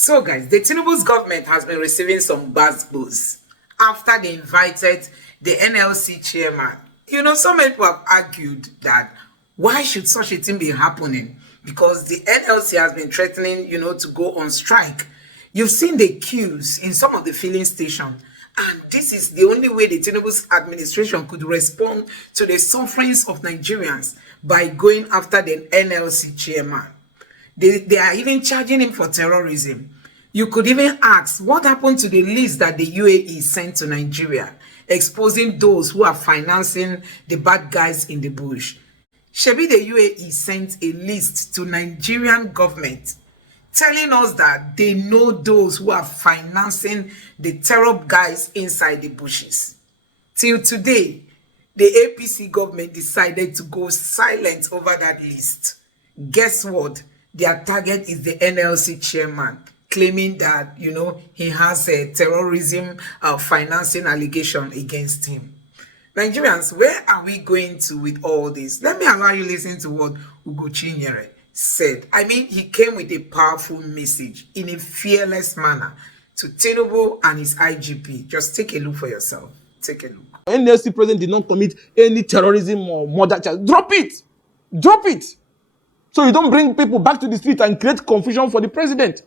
So, guys, the Tinubu's government has been receiving some bad buzz after they invited the NLC chairman. Some people have argued that why should such a thing be happening? Because the NLC has been threatening, to go on strike. You've seen the queues in some of the filling stations, and this is the only way the Tinubu's administration could respond to the sufferings of Nigerians by going after the NLC chairman. They are even charging him for terrorism. You could even ask, what happened to the list that the UAE sent to Nigeria, exposing those who are financing the bad guys in the bush? Shebi the UAE sent a list to Nigerian government telling us that they know those who are financing the terror guys inside the bushes. Till today, the APC government decided to go silent over that list. Guess what? Their target is the NLC chairman, claiming that, he has a terrorism financing allegation against him. Nigerians, where are we going to with all this? Let me allow you listen to what Ugochinyere said. I mean, he came with a powerful message in a fearless manner to Tinubu and his IGP. Just take a look for yourself. Take a look. NLC president did not commit any terrorism or murder charge. Drop it! Drop it! So you don't bring people back to the street and create confusion for the president.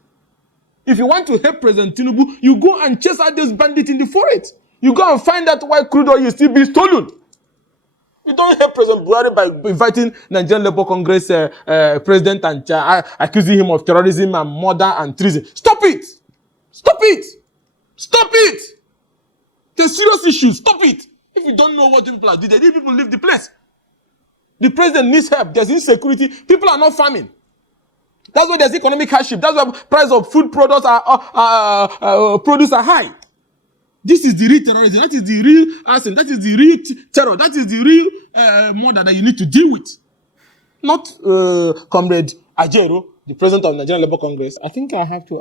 If you want to help President Tinubu, you go and chase out those bandits in the forest. You go and find out why crude oil is still being stolen. You don't help President Buhari by inviting Nigerian Labour Congress president and accusing him of terrorism and murder and treason. Stop it! Stop it! Stop it! The serious issue. Stop it! If you don't know what people are doing, they people leave the place. The president needs help. There's insecurity. People are not farming. That's why there's economic hardship. That's why price of food products produce are high. This is the real terrorism. That is the real arson. That is the real terror. That is the real murder that you need to deal with. Not Comrade Ajero, the president of Nigerian Labour Congress. I think I have to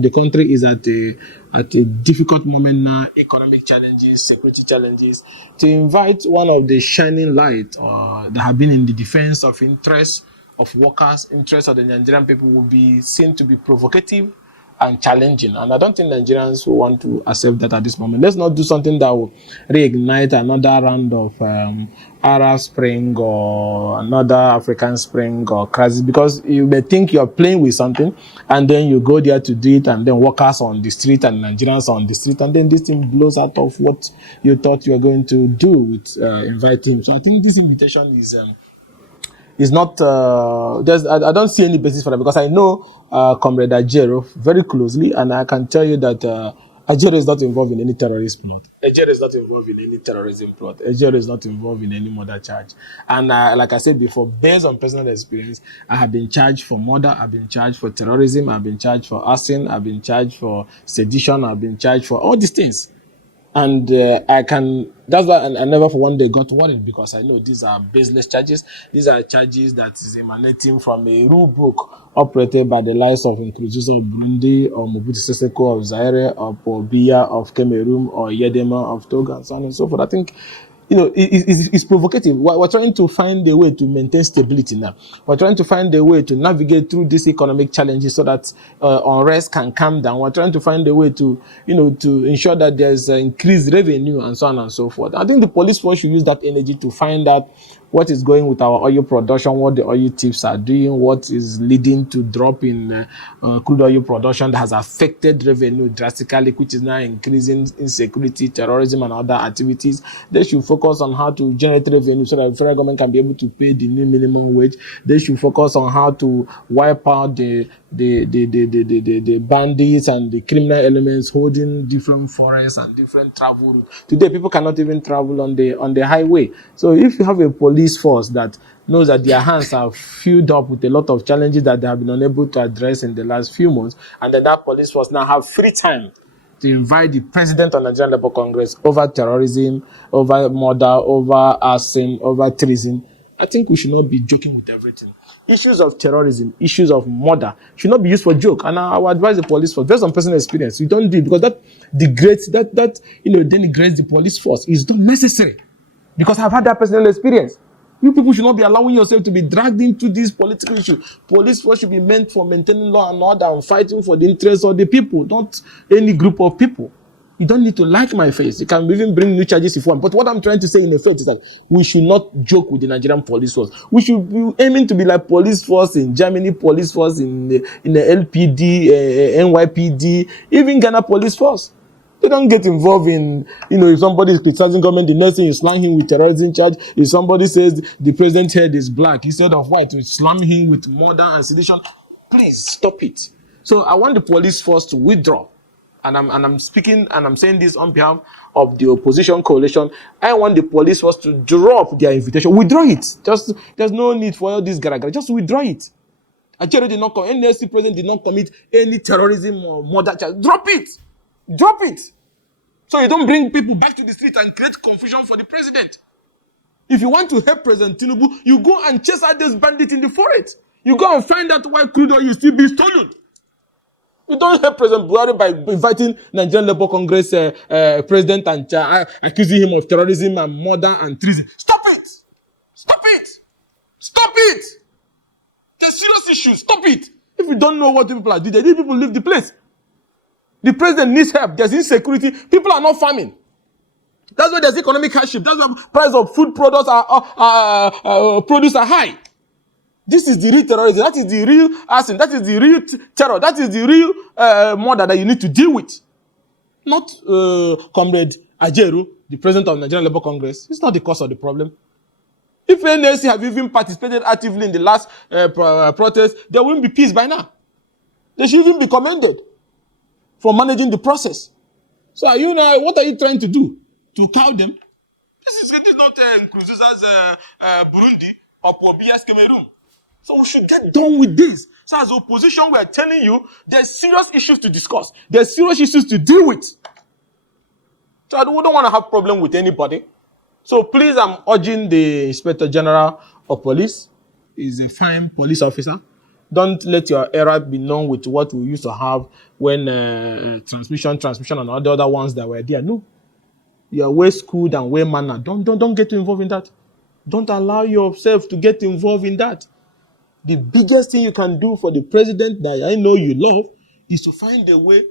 the country is at a difficult moment now, economic challenges, security challenges. To invite one of the shining lights that have been in the defense of interests of workers, interests of the Nigerian people will be seen to be provocative and challenging. And I don't think Nigerians will want to accept that at this moment. Let's not do something that will reignite another round of Arab Spring or another African Spring or crisis, because you may think you're playing with something and then you go there to do it, and then workers on the street and Nigerians on the street, and then this thing blows out of what you thought you were going to do with inviting him. So I think this invitation is not, I don't see any basis for that, because I know Comrade Ajero very closely, and I can tell you that Ajero is not involved in any terrorist plot. Ajero is not involved in any terrorism plot. Ajero is not involved in any murder charge. And like I said before, based on personal experience, I have been charged for murder, I've been charged for terrorism, I've been charged for arson, I've been charged for sedition, I've been charged for all these things. And that's why I never for one day got worried, because I know these are baseless charges. These are charges that is emanating from a rule book operated by the likes of Nkurunziza of Burundi, or Mobutu Sese Seko of Zaire, or Paul Biya of Cameroon, or Yedema of Togo, and so on and so forth. I think, it's provocative. We're trying to find a way to maintain stability now. We're trying to find a way to navigate through these economic challenges so that unrest can calm down. We're trying to find a way to, to ensure that there's increased revenue and so on and so forth. I think the police force should use that energy to find out what is going with our oil production, what the oil thieves are doing, what is leading to drop in crude oil production that has affected revenue drastically, which is now increasing insecurity, terrorism, and other activities. They should focus on how to generate revenue so that the federal government can be able to pay the new minimum wage. They should focus on how to wipe out the bandits and the criminal elements holding different forests and different travel routes. Today, people cannot even travel on the highway. So if you have a police force that knows that their hands are filled up with a lot of challenges that they have been unable to address in the last few months, and then that police force now have free time to invite the president of the Nigerian Labour Congress over terrorism, over murder, over arson, over treason, I think we should not be joking with everything. Issues of terrorism, issues of murder should not be used for joke. And I would advise the police force, based on personal experience, you don't do it, because that degrades, denigrates the police force. It's not necessary, because I've had that personal experience. You people should not be allowing yourself to be dragged into this political issue. Police force should be meant for maintaining law and order and fighting for the interests of the people, not any group of people. You don't need to like my face. You can even bring new charges if you want. But what I'm trying to say in effect is that we should not joke with the Nigerian police force. We should be aiming to be like police force in Germany, police force in the LPD, NYPD, even Ghana police force. They don't get involved in, if somebody is criticizing government, the next thing you slam him with terrorism charge. If somebody says the president's head is black instead of white, you slam him with murder and sedition. Please stop it. So I want the police force to withdraw. And I'm speaking and I'm saying this on behalf of the opposition coalition. I want the police force to drop their invitation. Withdraw it. There's no need for all this garagara. Just withdraw it. Ajero did not come. NLC president did not commit any terrorism or murder charge. Drop it. Drop it. So you don't bring people back to the street and create confusion for the president. If you want to help President Tinubu, you go and chase out those bandits in the forest. You go and find out why crude oil is still being stolen. You don't help President Buhari by inviting Nigerian Labour Congress president and accusing him of terrorism and murder and treason. Stop it! Stop it! Stop it! There's serious issues. Stop it! If you don't know what people are doing, these people leave the place. The president needs help. There's insecurity. People are not farming. That's why there's economic hardship. That's why price of food products produce are high. This is the real terrorism. That is the real arson. That is the real terror. That is the real murder that you need to deal with. Not Comrade Ajeru, the president of Nigerian Labour Congress. It's not the cause of the problem. If NLC have even participated actively in the last protest, there wouldn't be peace by now. They should even be commended for managing the process. So what are you trying to do? To cow them? This is not Nkurunziza's Burundi or Pobia's Cameroon. So we should get done with this. So as opposition, we are telling you, there's serious issues to discuss. There's serious issues to deal with. So we don't want to have problem with anybody. So please, I'm urging the Inspector General of Police. He's a fine police officer. Don't let your era be known with what we used to have when transmission and all the other ones that were there. No. You are way schooled and way mannered. Don't get involved in that. Don't allow yourself to get involved in that. The biggest thing you can do for the president that I know you love is to find a way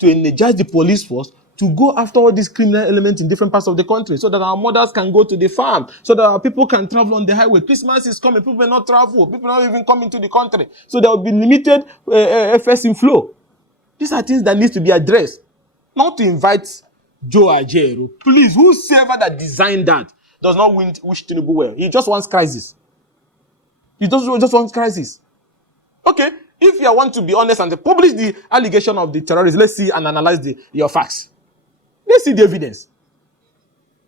to energize the police force to go after all these criminal elements in different parts of the country so that our mothers can go to the farm, so that our people can travel on the highway. Christmas is coming. People may not travel. People not even come into the country. So there will be limited FS inflow. These are things that need to be addressed. Not to invite Joe Ajaero. Please, whosoever that designed that does not wish Tinubu well. He just wants crisis. He just wants crisis. Okay, if you want to be honest and publish the allegation of the terrorists, let's see and analyze your facts. Let's see the evidence.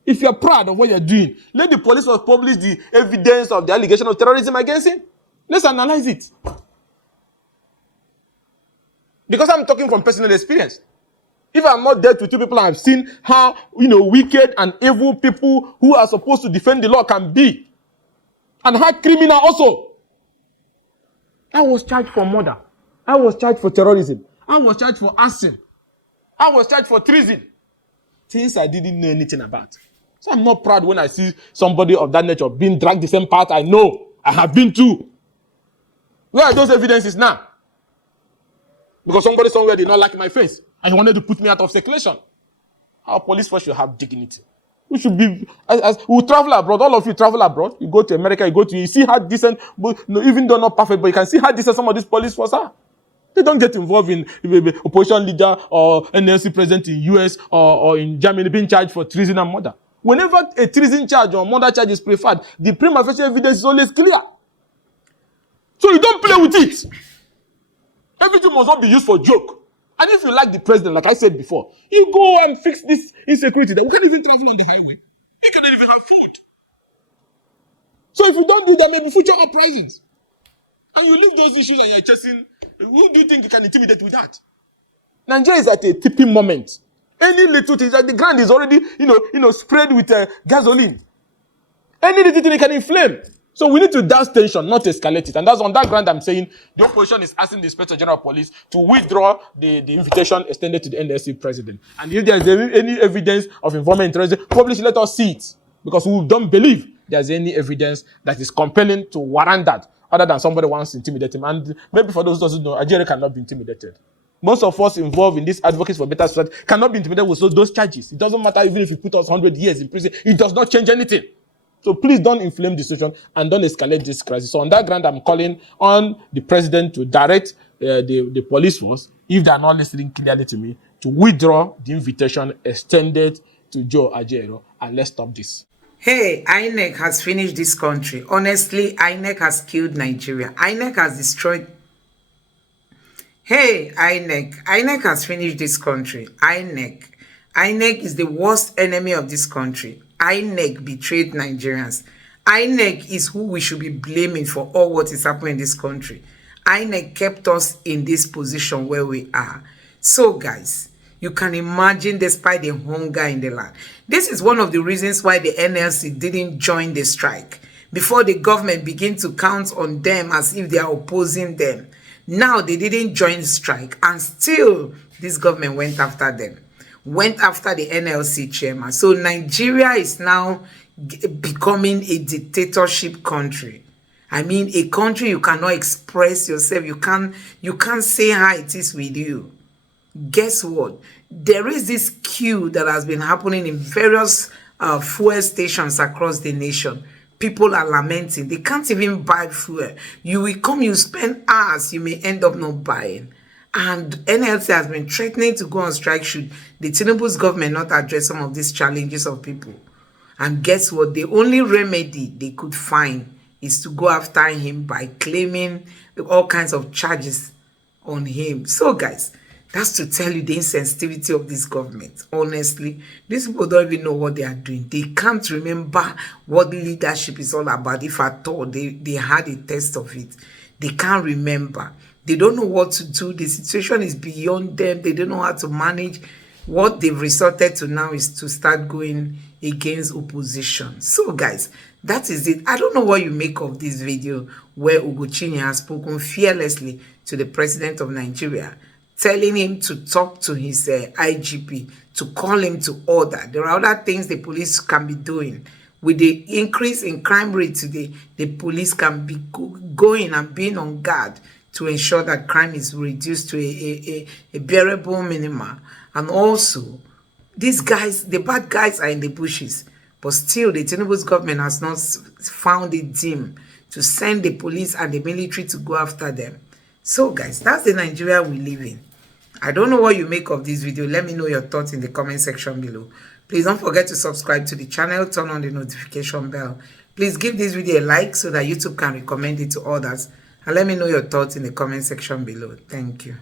If you're proud of what you're doing, let the police publish the evidence of the allegation of terrorism against him. Let's analyze it. Because I'm talking from personal experience. If I'm not dealt with two people, I've seen how, wicked and evil people who are supposed to defend the law can be. And how criminal also. I was charged for murder. I was charged for terrorism. I was charged for arson. I was charged for treason. Things I didn't know anything about. So I'm not proud when I see somebody of that nature being dragged the same path I know I have been to. Where are those evidences now? Because somebody somewhere did not like my face and he wanted to put me out of circulation. Our police force should have dignity. We should be, we travel abroad. All of you travel abroad. You go to America, you see how decent, even though not perfect, but you can see how decent some of these police force are. They don't get involved in opposition leader or NLC president in US or in Germany being charged for treason and murder. Whenever a treason charge or murder charge is preferred, the prima facie evidence is always clear. So you don't play with it. Everything must not be used for joke. And if you like the president, like I said before, you go and fix this insecurity. That we can't even travel on the highway. We cannot even have food. So if you don't do that, maybe future uprisings. And you leave those issues and you're chasing, who do you think you can intimidate with that? Nigeria is at a tipping moment. Any little thing, like the ground is already, sprayed with gasoline. Any little thing can inflame. So we need to douse tension, not escalate it. And that's on that ground I'm saying the opposition is asking the Inspector General of Police to withdraw the invitation extended to the NLC president. And if there's any evidence of involvement in terrorism, publish, let us see it. Because we don't believe there's any evidence that is compelling to warrant that, other than somebody wants to intimidate him. And maybe for those who doesn't know, Nigeria cannot be intimidated. Most of us involved in this advocacy for better society cannot be intimidated with those charges. It doesn't matter even if you put us 100 years in prison. It does not change anything. So please don't inflame the situation and don't escalate this crisis. So on that ground, I'm calling on the president to direct the police force, if they are not listening clearly to me, to withdraw the invitation extended to Joe Ajaero, and let's stop this. Hey, INEC has finished this country. Honestly, INEC has killed Nigeria. INEC has destroyed. Hey, INEC has finished this country. INEC is the worst enemy of this country. INEC betrayed Nigerians. INEC is who we should be blaming for all what is happening in this country. INEC kept us in this position where we are. So, guys, you can imagine, despite the hunger in the land. This is one of the reasons why the NLC didn't join the strike. Before the government began to count on them as if they are opposing them. Now they didn't join the strike, and still this government went after them. Went after the NLC chairman. So Nigeria is now becoming a dictatorship country. I mean, a country you cannot express yourself. You can't say how it is with you. Guess what? There is this queue that has been happening in various fuel stations across the nation. People are lamenting. They can't even buy fuel. You will come, you spend hours, you may end up not buying. And NLC has been threatening to go on strike should the Tinubu's government not address some of these challenges of people. And guess what? The only remedy they could find is to go after him by claiming all kinds of charges on him. So, guys, that's to tell you the insensitivity of this government. Honestly, these people don't even know what they are doing. They can't remember what leadership is all about. If at all they had a test of it, they can't remember. They don't know what to do. The situation is beyond them. They don't know how to manage. What they've resorted to now is to start going against opposition. So, guys, that is it. I don't know what you make of this video where Ugochinyere has spoken fearlessly to the president of Nigeria, telling him to talk to his IGP, to call him to order. There are other things the police can be doing. With the increase in crime rate today, the police can be going and being on guard to ensure that crime is reduced to a bearable minimum. And also, these guys, the bad guys are in the bushes. But still, the Tinubu's government has not found it deemed to send the police and the military to go after them. So, guys, that's the Nigeria we live in. I don't know what you make of this video. Let me know your thoughts in the comment section below. Please don't forget to subscribe to the channel. Turn on the notification bell. Please give this video a like so that YouTube can recommend it to others. And let me know your thoughts in the comment section below. Thank you.